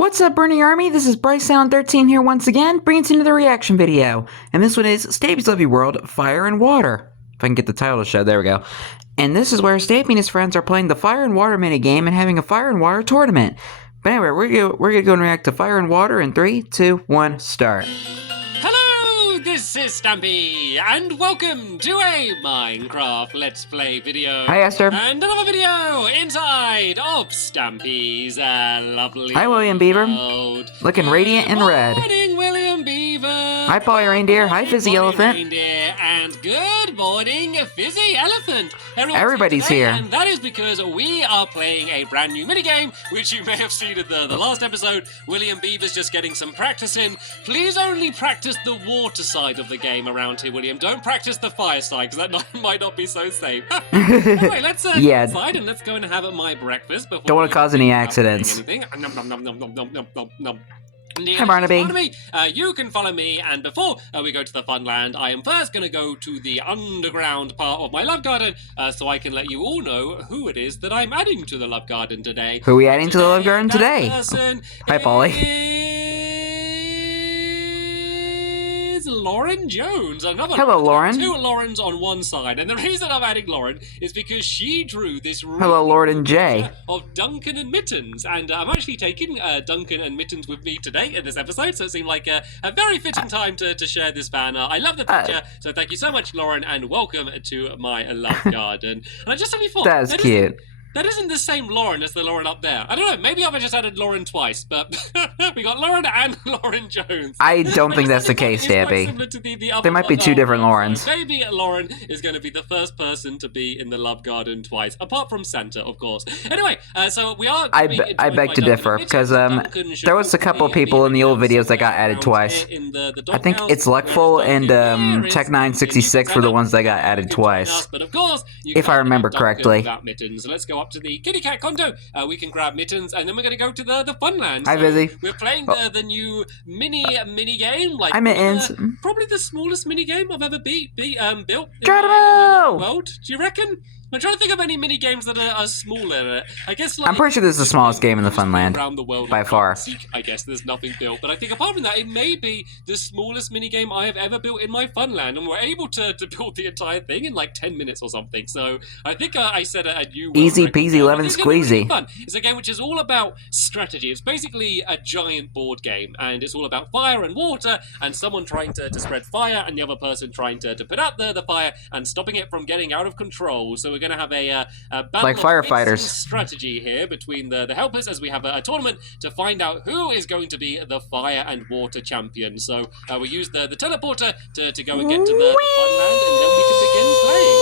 What's up, Burning Army? This is BryceAllen13 here once again, bringing you another reaction video. And this one is Stampy's Lovely World, Fire and Water. If I can get the title to show, there we go. And this is where Stampy and his friends are playing the Fire and Water minigame and having a Fire and Water tournament. But anyway, we're gonna go and react to Fire and Water in 3, 2, 1, start. This is Stampy, and welcome to a Minecraft Let's Play video. Hi, Esther. And another video inside of Stampy's lovely Hi, William Beaver. world. Looking radiant and red. Good morning, William Beaver. Hi, Polly Reindeer. Hi, Fizzy Good morning, Elephant. Reindeer. And good morning, Fizzy Elephant. Everybody's here. And that is because we are playing a brand new minigame, which you may have seen in the last episode. William Beaver's just getting some practice in. Please only practice the water side of the game around here, William. Don't practice the fire side, because that might not be so safe. Anyway, let's go inside and let's go and have my breakfast. Don't want to cause any accidents. Anything. Nom, nom, nom, nom, nom, nom, nom, nom, nom. Hi, Barnaby. You can follow me, and before we go to the fun land, I am first going to go to the underground part of my love garden, so I can let you all know who it is that I'm adding to the love garden today. Who are we adding to the love garden today? Hi, Polly. Lauren Jones. Hello, Lauren. Two Laurens on one side, and the reason I'm adding Lauren is because she drew this. Hello, Lord and Jay. Of Duncan and Mittens, and I'm actually taking Duncan and Mittens with me today in this episode, so it seemed like a very fitting time to share this banner. I love the picture, so thank you so much, Lauren, and welcome to my love garden. And I just suddenly thought That's cute. That isn't the same Lauren as the Lauren up there. I don't know, maybe I've just added Lauren twice, but we got Lauren and Lauren Jones. I don't think that's the case, Stampy. There might be two different Laurens. Maybe Lauren is going to be the first person to be in the love garden twice, apart from Santa, of course. Anyway, so we are... I beg to differ, because there was a couple of people in the old videos that got added twice. I think it's Luckful and Tech966 were the ones that got added twice, if I remember correctly. Let's go up to the kitty cat condo. We can grab Mittens, and then we're going to go to the fun land. Hi, Vizzy. We're playing the new mini game. Like, hi, Mittens. Probably the smallest mini game I've ever built in the world. Do you reckon? I'm trying to think of any mini games that are smaller. I guess like, I'm pretty sure this is the smallest game in the Funland around the world by far. I guess there's nothing built, but I think apart from that, it may be the smallest mini game I have ever built in my Funland, and we're able to build the entire thing in like 10 minutes or something. So I think I set a new easy peasy lemon squeezy. Fun. It's a game which is all about strategy. It's basically a giant board game, and it's all about fire and water, and someone trying to spread fire, and the other person trying to put out the fire and stopping it from getting out of control. So we're going to have a battle like firefighters strategy here between the helpers, as we have a tournament to find out who is going to be the fire and water champion. So we use the teleporter to go and get to the fun land, and then we can begin playing.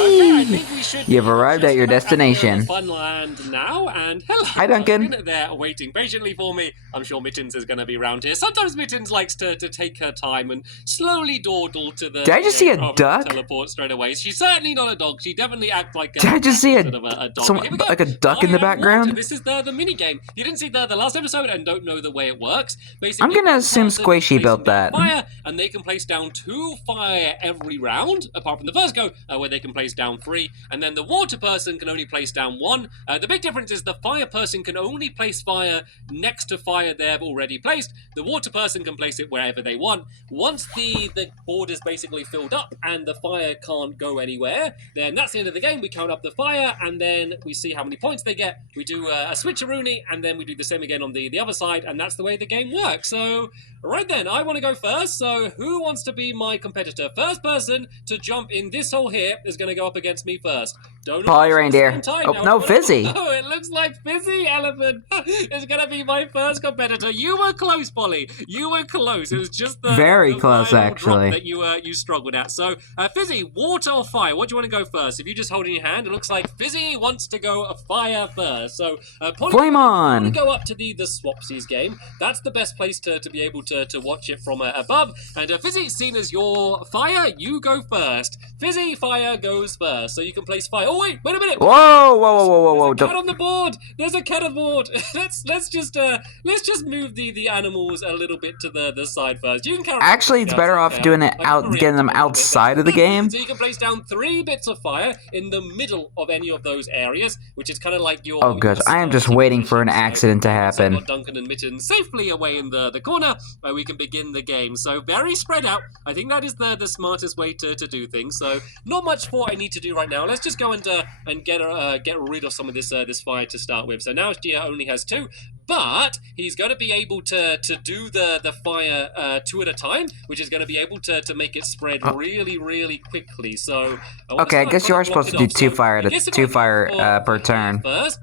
Okay, I think we should. You've arrived at your destination. Funland now, and hello. Hi, Duncan. They're waiting patiently for me. I'm sure Mittens is going to be around here. Sometimes Mittens likes to take her time and slowly dawdle to the. Did I just see a duck? Teleport straight away. She's certainly not a dog. She definitely acts like. Did I just see a dog? like a duck in the background? Water. This is the mini game. You didn't see the last episode and don't know the way it works. Basically, I'm gonna assume Squishy built that. Fire, and they can place down 2 fire every round, apart from the first go, where they can place down 3, and then the water person can only place down 1. The big difference is the fire person can only place fire next to fire they've already placed. The water person can place it wherever they want. Once the board is basically filled up and the fire can't go anywhere, then that's the end of the game. We count up the fire, and then we see how many points they get. We do a switcheroony, and then we do the same again on the other side, and that's the way the game works. So, right then, I want to go first, so who wants to be my competitor? First person to jump in this hole here is going to go up against me first. Don't Polly Reindeer. Oh, no, Fizzy. Oh, it looks like Fizzy Elephant is going to be my first competitor. You were close, Polly. You were close. It was just the very close, actually, that you struggled at. So, Fizzy, water or fire? What do you want to go first? If you just hold in your hand, it looks like Fizzy wants to go fire first. So, Polly, flame on. You go up to the Swapsies game. That's the best place to be able to watch it from above. And Fizzy, seen as your fire, you go first. Fizzy, fire goes first. So you can place fire. Oh, wait a minute. Whoa. Cat on the board. aboard. There's a cat aboard. let's just move the animals a little bit to the side first. You can carry. Actually, it's better off doing it getting them outside of the game. So you can place down 3 bits of fire in the middle of any of those areas, which is kind of like your. Oh, good. I am just waiting for an accident to happen. So I've got Duncan and Mitten safely away in the corner where we can begin the game. So very spread out. I think that is the smartest way to do things. So not much for I need to do right now. Let's just go and get rid of some of this fire to start with. So now Gia only has 2, but he's going to be able to do the fire 2 at a time, which is going to be able to make it spread really quickly. So okay, I guess you are supposed to do 2 fire per turn. First.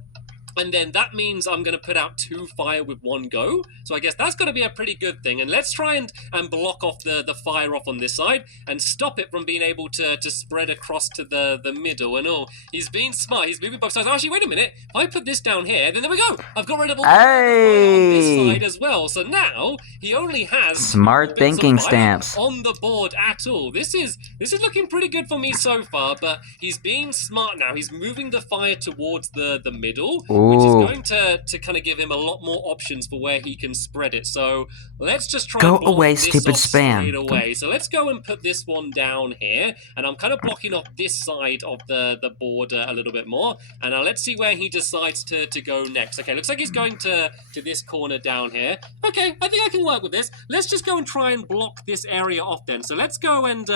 And then that means I'm going to put out 2 fire with 1 go. So I guess that's going to be a pretty good thing. And let's try and block off the fire off on this side and stop it from being able to spread across to the middle. And he's being smart. He's moving both sides. Actually, wait a minute. If I put this down here, then there we go. I've got rid of all the fire on this side as well. So now he only has smart thinking Stamps on the board at all. This is looking pretty good for me so far, but he's being smart now. He's moving the fire towards the middle. Which is going to kind of give him a lot more options for where he can spread it. So let's just try and block this stupid off spam. Straight away. So let's go and put this one down here. And I'm kind of blocking off this side of the board a little bit more. And now let's see where he decides to go next. Okay, looks like he's going to this corner down here. Okay, I think I can work with this. Let's just go and try and block this area off then. So let's go and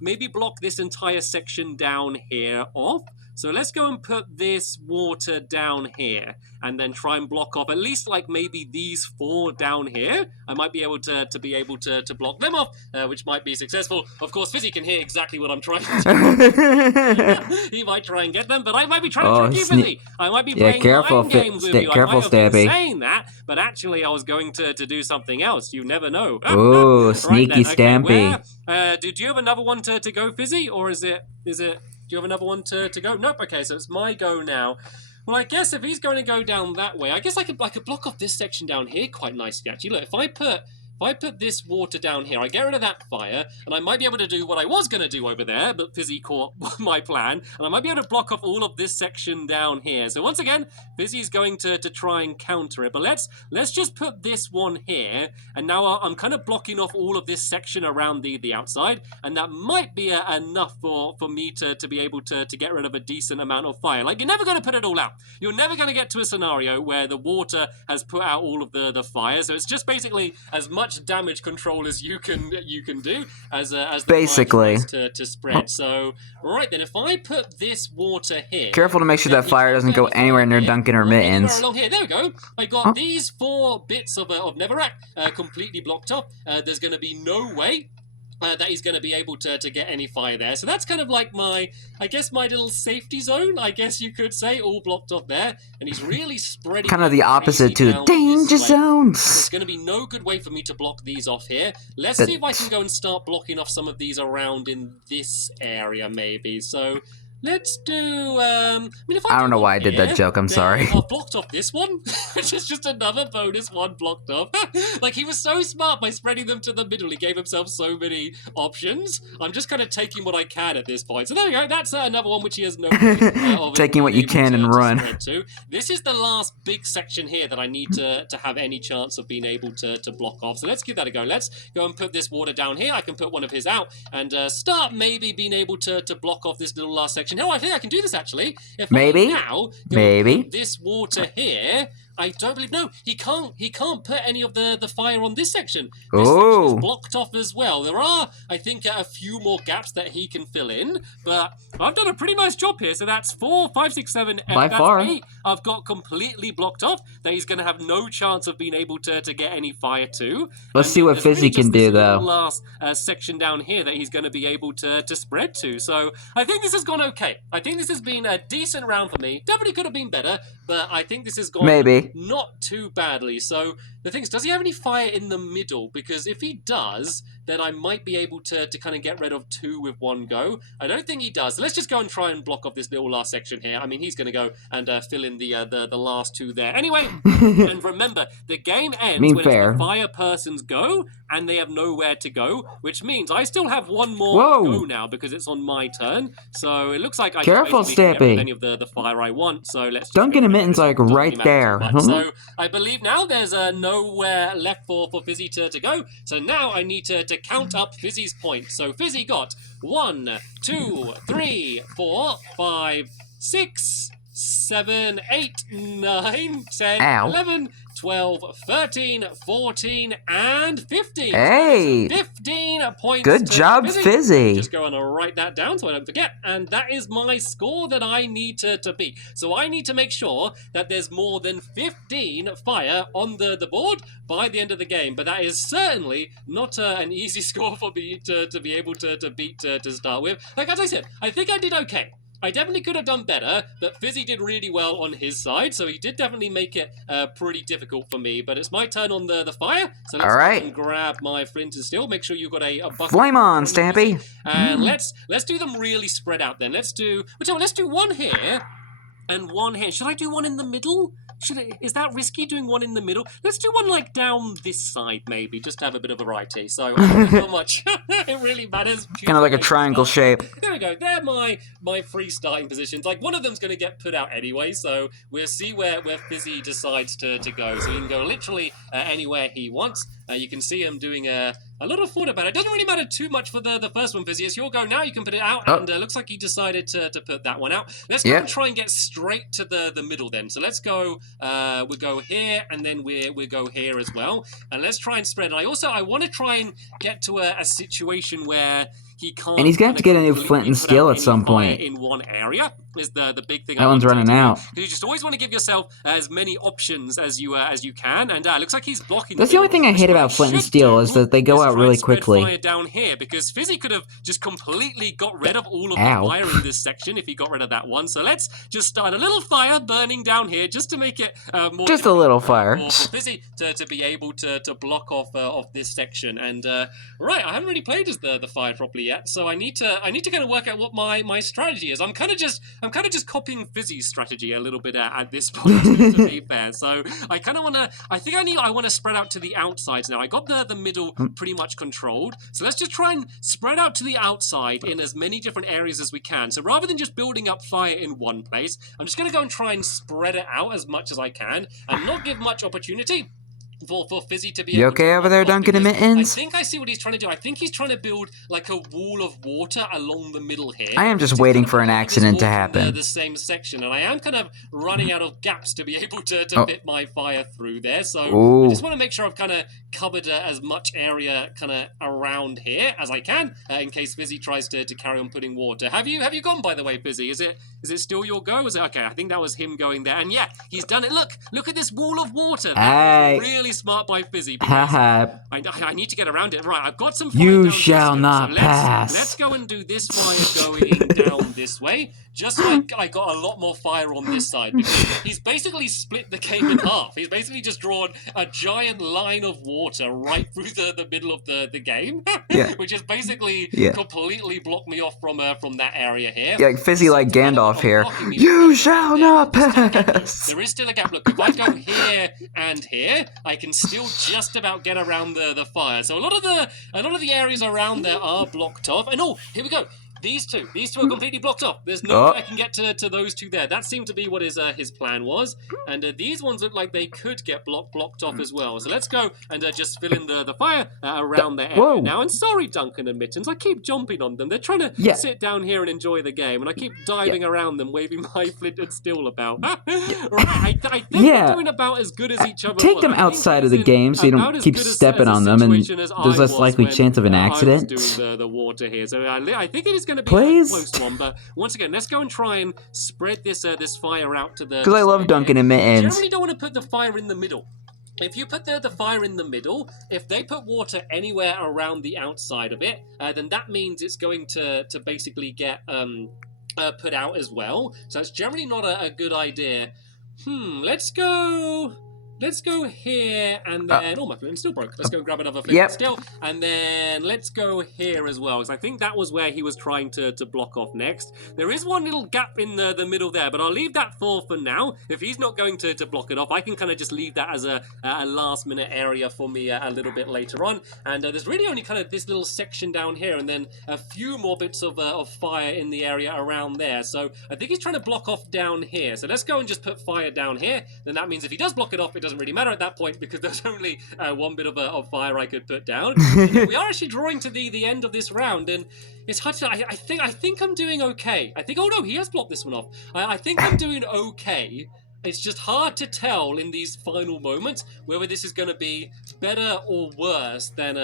maybe block this entire section down here off. So let's go and put this water down here and then try and block off at least like maybe these 4 down here. I might be able to block them off, which might be successful. Of course, Fizzy can hear exactly what I'm trying to do. He might try and get them, but I might be trying to trick you, Fizzy. I might be playing mind games with you. Careful, I might have been Stampy. saying that, but actually I was going to do something else. You never know. Ooh, sneaky Stampy. Do you have another one to go, Fizzy, or is it? Do you have another one to go? Nope. Okay, so it's my go now. Well, I guess if he's going to go down that way, I guess I could block off this section down here quite nicely, actually. Look, if I put this water down here, I get rid of that fire, and I might be able to do what I was going to do over there, but Fizzy caught my plan, and I might be able to block off all of this section down here. So once again, Fizzy's going to try and counter it, but let's just put this one here, and now I'm kind of blocking off all of this section around the outside, and that might be enough for me to be able to get rid of a decent amount of fire. Like, you're never going to put it all out. You're never going to get to a scenario where the water has put out all of the fire, so it's just basically as much damage control as you can do as basically to spread. So right then, if I put this water here, careful to make sure that fire doesn't go anywhere near Duncan or Mittens. Along here, there we go. I got these 4 bits of Netherrack completely blocked off. There's going to be no way that he's going to be able to get any fire there. So that's kind of like my little safety zone, I guess you could say, all blocked off there. And he's really spreading kind of the opposite to the danger zones. There's going to be no good way for me to block these off here. Let's see if I can go and start blocking off some of these around in this area, maybe. So let's do, if I don't know why I did that joke, I'm sorry. I've blocked off this one, which is just another bonus one blocked off. Like, he was so smart by spreading them to the middle. He gave himself so many options. I'm just kind of taking what I can at this point. So there we go. That's another one which he has no taking what you can and run. This is the last big section here that I need to have any chance of being able to block off. So let's give that a go. Let's go and put this water down here. I can put one of his out and start maybe being able to block off this little last section. No, I think I can do this, actually. If maybe. I now go put this water here, I don't believe... No, he can't put any of the fire on this section. This section is blocked off as well. There are, I think, a few more gaps that he can fill in, but I've done a pretty nice job here. So that's 4, 5, 6, 7, that's 8. I've got completely blocked off that he's going to have no chance of being able to get any fire to. Let's see what Fizzy can do, though. Last section down here that he's going to be able to spread to. So I think this has gone okay. I think this has been a decent round for me. Definitely could have been better, but I think this has gone not too badly. So The thing is, does he have any fire in the middle? Because if he does, then I might be able to kind of get rid of 2 with one go. I don't think he does. Let's just go and try and block off this little last section here. I mean, he's going to go and fill in the last 2 there. Anyway, and remember, the game ends when it's the fire person's go, and they have nowhere to go, which means I still have 1 more go now because it's on my turn. So it looks like I can get any of the fire I want. So let's just Duncan and Mitten's like right there. So I believe now there's nowhere left for Fizzy to go. So now I need to count up Fizzy's points. So Fizzy got 1, 2, 3, 4, 5, 6, 7, 8, 9, 10, 11, 12, 13, 14, and 15. Hey! 15 points. Good job, Fizzy. Just go and write that down so I don't forget. And that is my score that I need to beat. So I need to make sure that there's more than 15 fire on the board by the end of the game. But that is certainly not an easy score for me to be able to beat to start with. Like, as I said, I think I did okay. I definitely could have done better, but Fizzy did really well on his side, so he did definitely make it pretty difficult for me. But it's my turn on the fire, so let's go and grab my flint and steel. Make sure you've got a bucket. Flame on, Stampy. And let's do them really spread out then. Let's do 1 here and 1 here. Should I do 1 in the middle? Is that risky, doing 1 in the middle? Let's do 1 like down this side maybe, just to have a bit of variety. So I don't know how much it really matters. Kind of like a triangle shape. There we go. They're my 3 starting positions. Like, one of them's going to get put out anyway, so we'll see where Fizzy decides to go. So he can go literally anywhere he wants. You can see him doing a lot of thought about it. It doesn't really matter too much for the first one, Fizzy. It's your go now. You can put it out, and looks like he decided to put that one out. Let's go and try and get straight to the middle then. So let's go, we'll go here, and then we'll go here as well. And let's try and spread. And I want to try and get to a situation where he can't. And he's going to have to get a new flint and steel at some point. In one area is the big thing. That one's running out. You just always want to give yourself as many options as you can. And looks like he's blocking. That's the only thing I hate about flint and steel is that they go out really quickly. Fire down here because Fizzy could have just completely got rid of all of the fire in this section if he got rid of that one. So let's just start a little fire burning down here just to make it more. Just a little fire. For Fizzy to be able to block off this section. And right, I haven't really played as the fire properly yet, so I need to kind of work out what my strategy is. I'm kind of just copying Fizzy's strategy a little bit at this point, to be fair. So I kind of want to. I want to spread out to the outsides now. I got the middle pretty much controlled. So let's just try and spread out to the outside in as many different areas as we can. So rather than just building up fire in one place, I'm just going to go and try and spread it out as much as I can and not give much opportunity for Fizzy to be able okay over there, Duncan and Mittens? I think I see what he's trying to do. I think he's trying to build like a wall of water along the middle here. I am just waiting for an accident to happen. The same section, and I am kind of running out of gaps to be able to fit my fire through there. So I just want to make sure I've kind of covered as much area kind of around here as I can in case Fizzy tries to carry on putting water. Have you gone, by the way, Fizzy? Is it still your go? Is it okay? I think that was him going there, and yeah, he's done it. Look at this wall of water. That was really smart by Fizzy. I need to get around it. Right, I've got some fire You down shall not pass. Let's go and do this fire going down this way. Just like I got a lot more fire on this side, because he's basically split the game in half. He's basically just drawn a giant line of water right through the middle of the game, which is basically completely blocked me off from that area here. Yeah, Fizzy like Gandalf here. You shall not pass. There is still a gap. Look, if I go here and here, I can still just about get around the fire. So a lot of the areas around there are blocked off. And here we go. These two are completely blocked off. There's no way I can get to those two there. That seemed to be what his plan was. And these ones look like they could get blocked off as well. So let's go and just fill in the fire around the area now. And sorry, Duncan and Mittens, I keep jumping on them. They're trying to sit down here and enjoy the game, and I keep diving around them, waving my flint and steel about. Right, I think they're doing about as good as each other. Take them outside of the game so you don't keep stepping on them, and there's less likely chance of an accident. I was doing the water here, so I think it is going to be a close one, but once again, let's go and try and spread this fire out to the. Because I love Duncan and Mittens. You generally don't want to put the fire in the middle. If you put the fire in the middle, if they put water anywhere around the outside of it, then that means it's going to basically get put out as well. So it's generally not a good idea. Let's go. let's go here and then... oh, my balloon still broke. Let's go grab another thing still. And then let's go here as well, because I think that was where he was trying to block off next. There is one little gap in the middle there, but I'll leave that for now. If he's not going to block it off, I can kind of just leave that as a last-minute area for me a little bit later on. And there's really only kind of this little section down here, and then a few more bits of fire in the area around there. So I think he's trying to block off down here. So let's go and just put fire down here. Then that means if he does block it off, it doesn't really matter at that point, because there's only one bit of fire I could put down. We are actually drawing to the end of this round, and it's hard to... I think I'm doing okay. I think... oh no, he has blocked this one off. I think I'm doing okay. It's just hard to tell in these final moments whether this is going to be better or worse than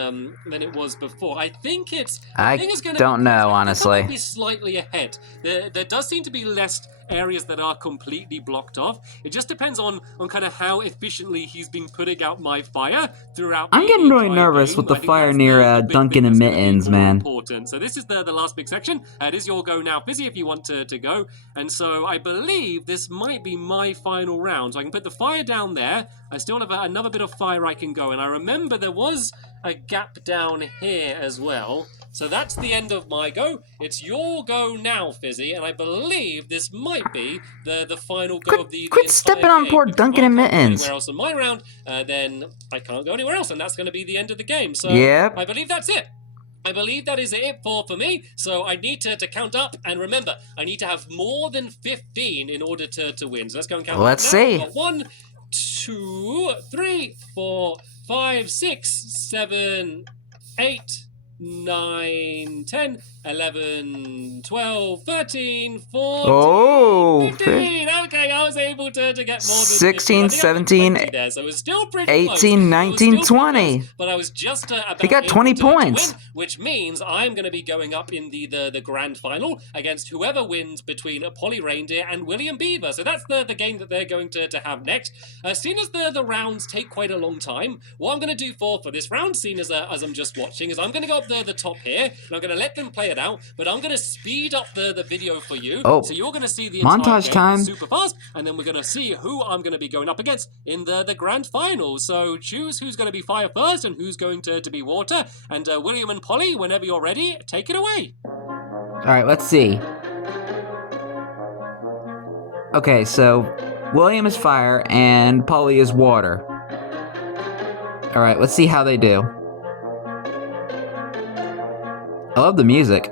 it was before. I think it's... I don't know, honestly. I think I might be slightly ahead. There does seem to be less areas that are completely blocked off. It just depends on kind of how efficiently he's been putting out my fire throughout. I'm getting really nervous with the fire near Duncan and Mittens, man. Important. So this is the last big section. It is your go now, Fizzy, if you want to go. And so I believe this might be my final round. So I can put the fire down there. I still have another bit of fire I can go. And I remember there was a gap down here as well. So that's the end of my go. It's your go now, Fizzy, and I believe this might be the final go of the Quit stepping on poor Duncan and Mittens. Anywhere else in my round, then I can't go anywhere else, and that's going to be the end of the game. So yep. I believe that's it. I believe that is it for me, so I need to count up, and remember, I need to have more than 15 in order to win. So let's go and count up. Let's see. 1, 2, 3, 4, 5, 6, 7, 8, 9, 10, 11, 12, 13, 14, 15. Okay, I was able to get more than 16, 17, there, so it was still pretty 18, close. 19, 20. Close, but I was just about he got 20 points. to win, which means I'm going to be going up in the grand final against whoever wins between Polly Reindeer and William Beaver. So that's the game that they're going to have next. Seeing as the rounds take quite a long time, what I'm going to do for this round, seeing as I'm just watching, is I'm going to go up the top here, and I'm going to let them play it out, but I'm going to speed up the video for you. Oh, so you're going to see the montage game time super fast, and then we're going to see who I'm going to be going up against in the grand final. So choose who's going to be fire first and who's going to be water. And William and Polly, whenever you're ready, take it away. All right, let's see. Okay, so William is fire and Polly is water. All right, let's see how they do. I love the music.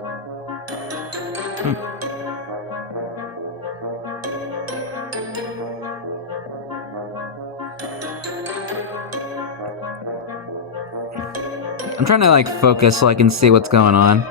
I'm trying to like focus so I can see what's going on.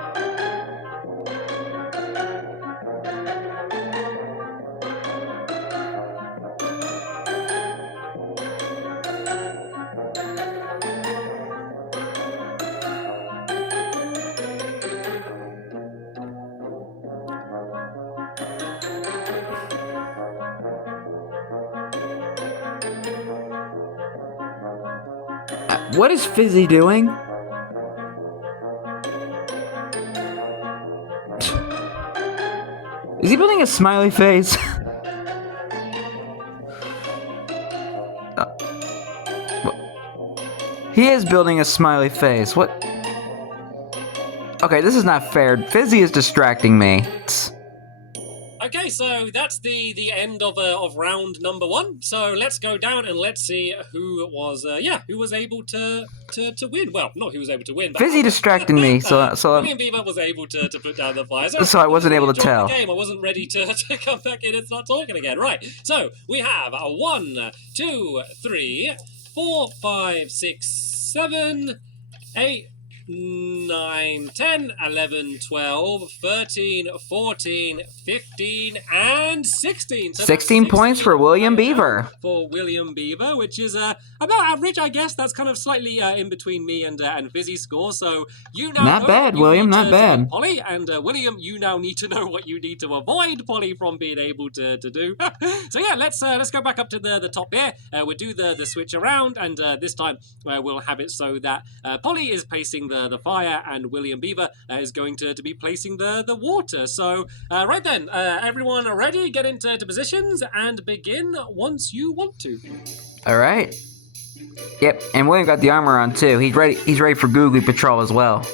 What is Fizzy doing? Is he building a smiley face? He is building a smiley face. What? Okay, this is not fair. Fizzy is distracting me. Okay, so that's the end of round number 1. So let's go down and let's see who was able to win. Well, not who was able to win, but Fizzy distracted me, so William Beaver was able to put down the fire. So I wasn't able to tell. The game. I wasn't ready to come back in and start talking again. Right. So we have 1, 2, 3, 4, 5, 6, 7, 8, 9, 10, 11, 12, 13, 14, 15, and 16. So 16 points for William Beaver. For William Beaver, which is about average, I guess. That's kind of slightly in between me and Fizzy's score. So you now not bad, William, not bad. Polly, and William, you now need to know what you need to avoid Polly from being able to do. So yeah, let's go back up to the top here. We'll do the switch around, and this time we'll have it so that Polly is pacing the fire, and William Beaver is going to be placing the water. So, right then, everyone ready? Get into positions and begin once you want to. All right. Yep, and William got the armor on too. He's ready. He's ready for Googly Patrol as well.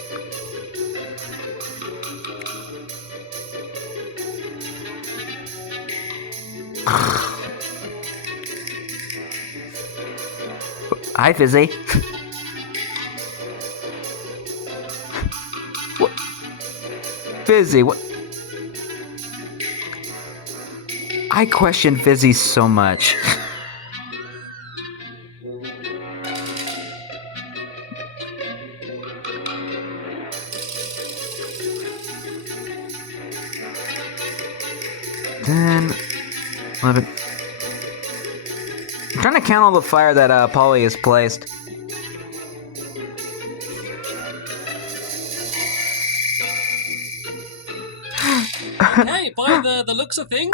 Hi, Fizzy. What? Fizzy, what? I question Fizzy so much. Then 11. I'm trying to count all the fire that Polly has placed. Okay, by the looks of things,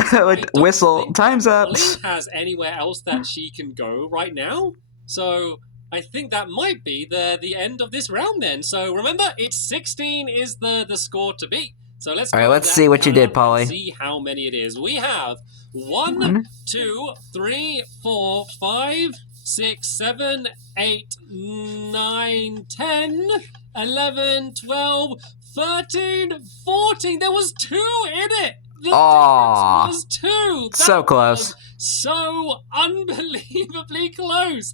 Whistle. Time's up. Polly has anywhere else that she can go right now. So I think that might be the end of this round then. So remember, it's 16 is the score to beat. So let's all right. Let's see what you did, Polly. See how many it is. We have 1, 2, 3, 4, 5, 6, 7, 8, 9, 10, 11, 12, 13, 14. There was 2 in it. The difference was 2. That so close. So unbelievably close.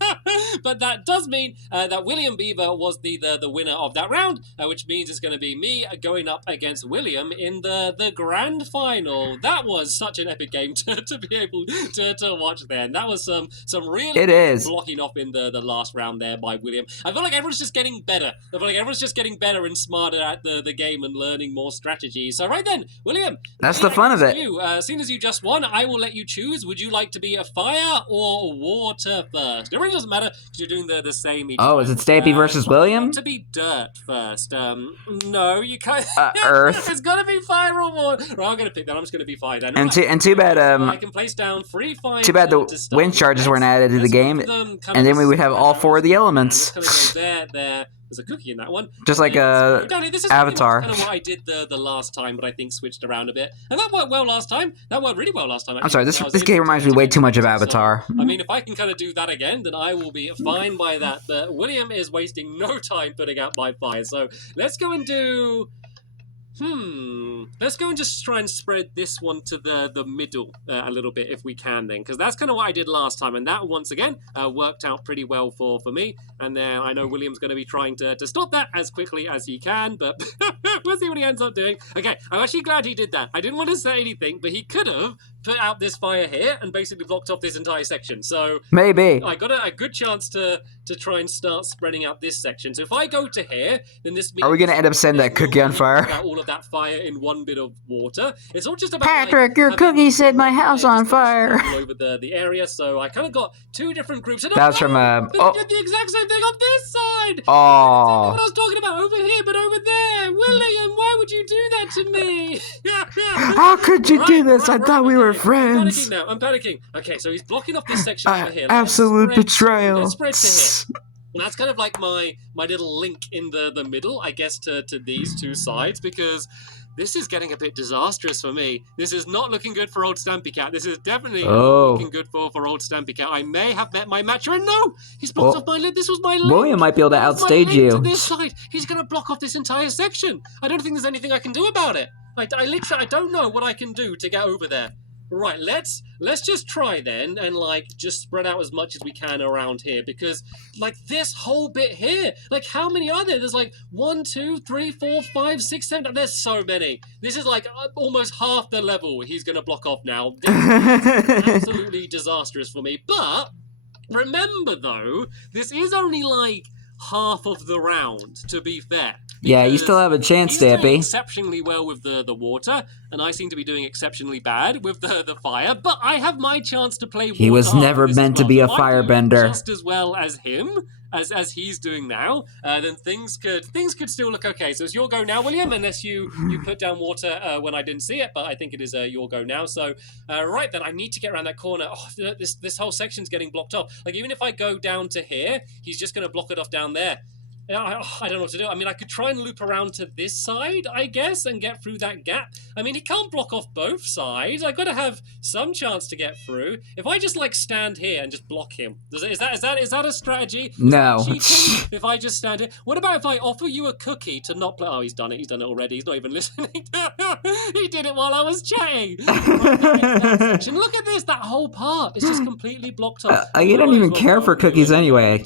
But that does mean that William Beaver was the winner of that round, which means it's going to be me going up against William in the grand final. That was such an epic game to be able to watch there. And that was some really blocking off in the last round there by William. I feel like everyone's just getting better. I feel like everyone's just getting better and smarter at the game and learning more strategies. So right then, William, that's the fun of it. Seeing as you just won, I will let you choose. Would you like to be a fire or water first? It really doesn't matter because you're doing the same each time. Is it Stampy versus William? To be dirt first. No, you can't. Earth. It's got to be fire or water. Right, I'm going to pick that. I'm just going to be fire then. And too bad. I can place down 3 fire. Too bad the wind charges weren't added to the game, and then we would have all 4 of the elements. Just kind of go there. There's a cookie in that one. Just like this is Avatar. Kind of what I did the last time, but I think switched around a bit. And that worked well last time. That worked really well last time. Actually. I'm sorry, this game reminds me way too much of Avatar. So, I mean, if I can kind of do that again, then I will be fine by that. But William is wasting no time putting out my fire. So let's go and do... Let's go and just try and spread this one to the middle a little bit if we can then, because that's kind of what I did last time, and that once again worked out pretty well for me. And then I know William's going to be trying to stop that as quickly as he can, but we'll see what he ends up doing. Okay, I'm actually glad he did that. I didn't want to say anything, but he could have put out this fire here and basically blocked off this entire section. So maybe I got a good chance to try and start spreading out this section. So if I go to here, then this means... Are we going to end up setting that cookie on fire? All of that fire in one bit of water. It's all just about... Patrick, your cookie set my house on fire. All over the area, so I kind of got 2 different groups. And that was from... They did the exact same thing on this side! Oh. Exactly what I was talking about over here, but over there! William, why would you do that to me? How could you do this? I thought we were friends. I'm panicking. Okay, so he's blocking off this section over here. Absolute betrayal. Let's spread to here. And that's kind of like my little link in the middle, I guess, to these 2 sides, because this is getting a bit disastrous for me. This is not looking good for old Stampy Cat. This is definitely not looking good for old Stampy Cat. I may have met my matcher, and no! He's blocked off my lid. This was my link. William might be able to outstage you. To this side. He's going to block off this entire section. I don't think there's anything I can do about it. I don't know what I can do to get over there. Right, let's just try then and just spread out as much as we can around here, because this whole bit here, how many are there? There's 1, 2, 3, 4, 5, 6, 7. There's so many. This is almost half the level he's gonna block off now. This is absolutely disastrous for me. But remember though, this is only half of the round, to be fair. Yeah, you still have a chance, Stampy. Doing exceptionally well with the water, and I seem to be doing exceptionally bad with the fire, but I have my chance to play water. He was never meant to be a firebender. Just as well as him, as he's doing now, then things could still look okay. So it's your go now, William, unless you put down water when I didn't see it, but I think it is your go now. So right then, I need to get around that corner. Oh, this whole section's getting blocked off. Even if I go down to here, he's just going to block it off down there. I don't know what to do. I mean, I could try and loop around to this side, I guess, and get through that gap. I mean, he can't block off both sides. I got to have some chance to get through. If I just like stand here and just block him, is that a strategy? No. Cheating? If I just stand here, what about if I offer you a cookie to not play? Oh, he's done it. He's done it already. He's not even listening. He did it while I was chatting. Look at this. That whole part is just completely blocked off. You don't even care for cookies anyway.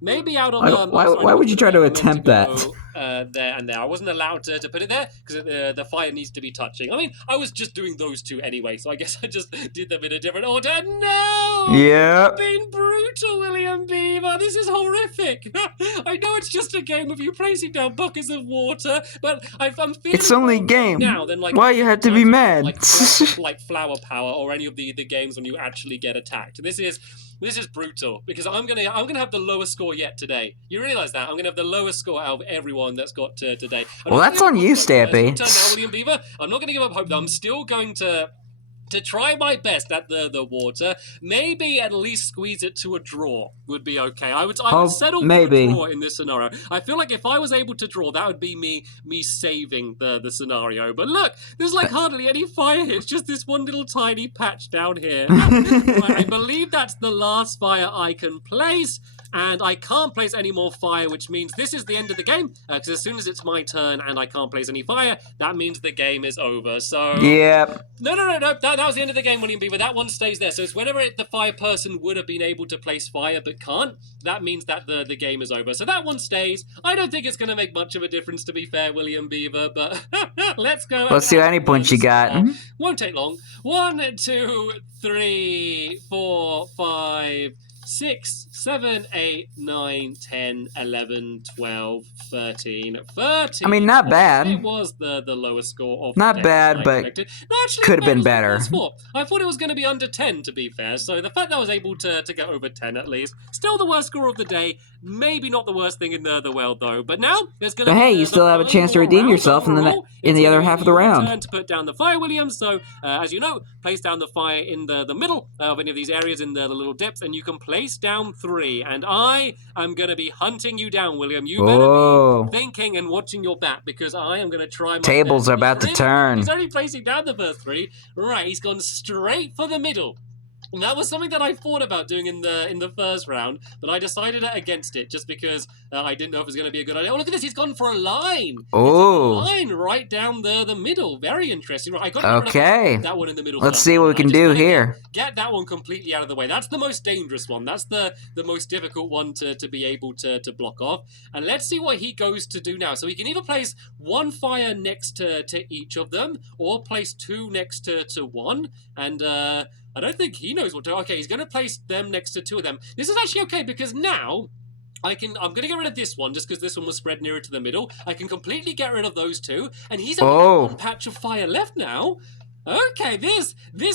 Maybe out of why would you try to attempt that? There and there. I wasn't allowed to put it there because the fire needs to be touching. I mean, I was just doing those two anyway, so I guess I just did them in a different order. No! Yeah. You've been brutal, William Beaver. This is horrific. I know it's just a game of you placing down buckets of water, but I'm feeling it's only a game. Now than like why you have to be mad? Like Flower Power or any of the games when you actually get attacked. This is brutal because I'm gonna have the lowest score yet today. You realize that I'm gonna have the lowest score out of everyone that's got today. Well, that's on you, Stampy. Now, William Beaver, I'm not gonna give up hope though. I'm still going to try my best at the water. Maybe at least squeeze it to a draw would be okay. I would settle for a draw in this scenario. I feel like if I was able to draw, that would be me saving the scenario. But look, there's like hardly any fire here. It's just this one little tiny patch down here. I believe that's the last fire I can place. And I can't place any more fire, which means this is the end of the game. Because as soon as it's my turn and I can't place any fire, that means the game is over. So yep. No. That was the end of the game, William Beaver. That one stays there. So it's whenever the fire person would have been able to place fire but can't, that means that the game is over. So that one stays. I don't think it's going to make much of a difference, to be fair, William Beaver. But let's go. Let's see how many points you got. Won't take long. 1, 2, 3, 4, 5, 6, 7, 8, 9, 10, 11, 12, 13. I mean, not bad. It was the lowest score of not bad, but could have been better. I thought it was going to be under 10, to be fair. So the fact that I was able to get over 10 at least. Still the worst score of the day. Maybe not the worst thing in the world, though. But now there's going to be hey, you still have a chance to redeem yourself in the other half of the round. Turn to put down the fire, Williams. So, as you know, place down the fire in the middle of any of these areas in the little dips, and you can place down 3. And I am going to be hunting you down, William. You better be thinking and watching your back, because I am going to try my Tables best. are about to turn. He's only placing down the first 3. Right, he's gone straight for the middle. And that was something that I thought about doing in the first round, but I decided against it just because I didn't know if it was going to be a good idea. Oh, look at this. He's gone for a line. Oh. Line right down the middle. Very interesting. Right, I got that one in the middle. Let's see what we can do here. Get that one completely out of the way. That's the most dangerous one. That's the most difficult one to be able to block off. And let's see what he goes to do now. So he can either place 1 fire next to each of them, or place 2 next to 1. And I don't think he knows what to... Okay, he's going to place them next to 2 of them. This is actually okay, because now I'm going to get rid of this one, just because this one was spread nearer to the middle. I can completely get rid of those 2. And he's only got 1 patch of fire left now. Okay, this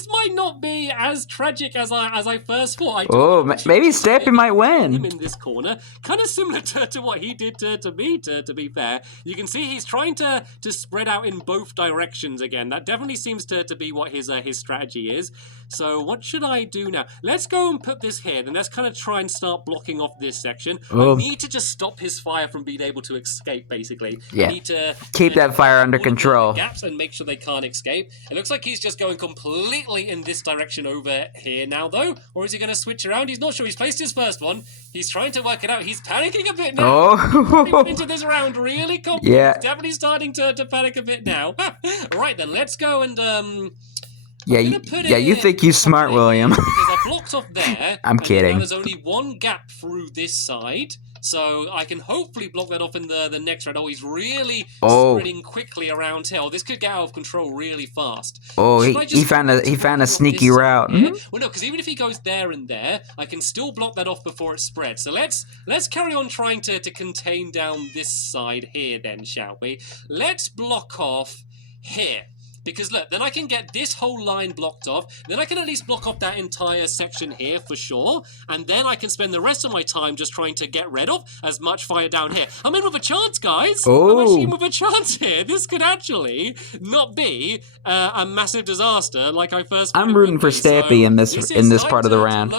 might not be as tragic as I first thought. Maybe Stampy might win. Him in this corner, kind of similar to what he did to me. To be fair, you can see he's trying to spread out in both directions again. That definitely seems to be what his strategy is. So what should I do now? Let's go and put this here. Then let's kind of try and start blocking off this section. I need to just stop his fire from being able to escape. Basically, yeah. I need to keep that fire under control. Gaps and make sure they can't escape. It looks like he's just going completely in this direction over here now, though. Or is he going to switch around? He's not sure. He's placed his first one. He's trying to work it out. He's panicking a bit now. He went into this round really confident. Yeah. He's definitely starting to panic a bit now. Right, then let's go and... Yeah, you think you're smart, William. Because I blocked off there. I'm kidding. Now there's only 1 gap through this side. So I can hopefully block that off in the next round. Oh, he's really spreading quickly around here. Oh, this could get out of control really fast. Oh, he found a sneaky route. Well, no, because even if he goes there and there, I can still block that off before it spreads. So let's carry on trying to contain down this side here then, shall we? Let's block off here. Because look, then I can get this whole line blocked off. Then I can at least block off that entire section here for sure. And then I can spend the rest of my time just trying to get rid of as much fire down here. I'm in with a chance, guys. I'm actually in with a chance here. This could actually not be a massive disaster like I first thought. I'm rooting for Stampy in this part of the round.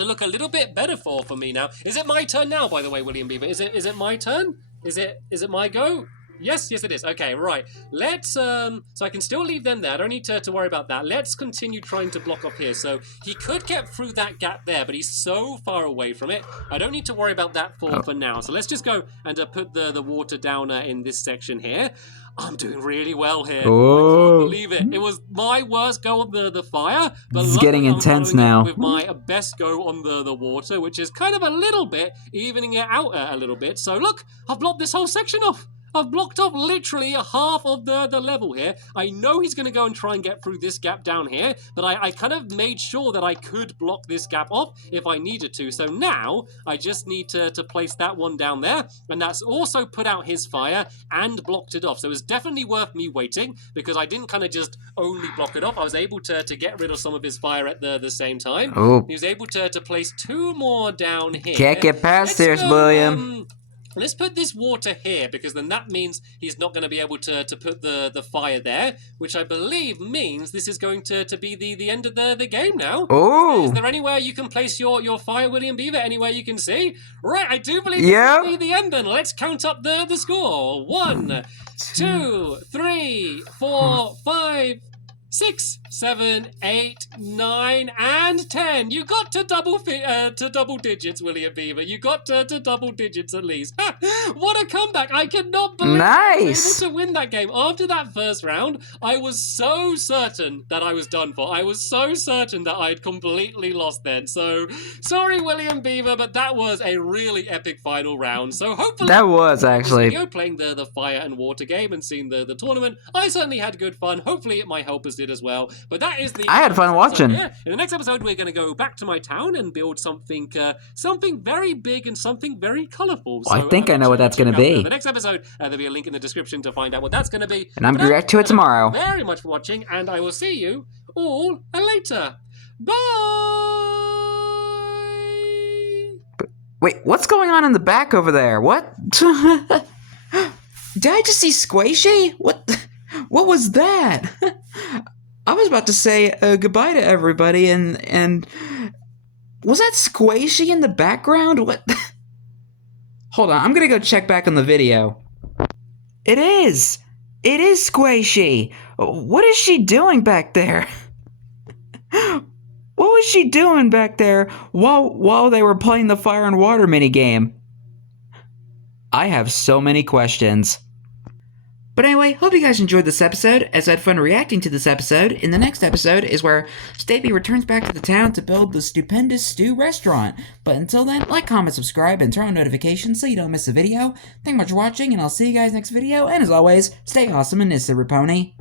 to look a little bit better for me now. Is it my turn now, by the way, William Beaver? Is it my turn? Is it my go? Yes, it is. Okay, right. Let's, so I can still leave them there. I don't need to worry about that. Let's continue trying to block off here. So he could get through that gap there, but he's so far away from it. I don't need to worry about that for now. So let's just go and put the water down in this section here. I'm doing really well here. Oh. I can't believe it. It was my worst go on the fire, but This is getting intense now. with my best go on the water, which is kind of a little bit evening it out a little bit. So look, I've blocked this whole section off. I've blocked off literally half of the level here. I know he's going to go and try and get through this gap down here, but I kind of made sure that I could block this gap off if I needed to. So now I just need to place that one down there, and that's also put out his fire and blocked it off. So it was definitely worth me waiting, because I didn't kind of just only block it off. I was able to get rid of some of his fire at the same time. Oh. He was able to place two more down here. Can't get past this, William. Let's put this water here, because then that means he's not going to be able to put the fire there, which I believe means this is going to be the end of the game now. Oh! Is there anywhere you can place your fire, William Beaver? Anywhere you can see? Right, I do believe Yep. this will be the end then. Let's count up the score. 1, 2, 3, 4, 5, 6, 7, 8, 9, and 10. You got to double digits, William Beaver. You got to double digits at least. What a comeback! I cannot believe I was able to win that game. After that first round, I was so certain that I was done for. I was so certain that I had completely lost then. So, sorry, William Beaver, but that was a really epic final round. So hopefully... That was, actually. Video playing the fire and water game and seeing the tournament. I certainly had good fun. Hopefully my helpers did as well. But that is the... I had fun watching. In the next episode, we're going to go back to my town and build something very big and something very colourful. So, I think I know what that's going to be. The next episode, there'll be a link in the description to find out what that's going to be. And I'm going to react to it tomorrow. Thank you very much for watching, and I will see you all later. Bye! Wait, what's going on in the back over there? What? Did I just see Squishy? What was that? I was about to say goodbye to everybody, and was that Squishy in the background? What? Hold on, I'm gonna go check back on the video. It is Squishy. What is she doing back there? What was she doing back there while they were playing the fire and water minigame? I have so many questions. But anyway, hope you guys enjoyed this episode, as I had fun reacting to this episode. In the next episode is where Stampy returns back to the town to build the stupendous stew restaurant. But until then, like, comment, subscribe, and turn on notifications so you don't miss a video. Thank you much for watching, and I'll see you guys next video. And as always, stay awesome and Nissa Raponi.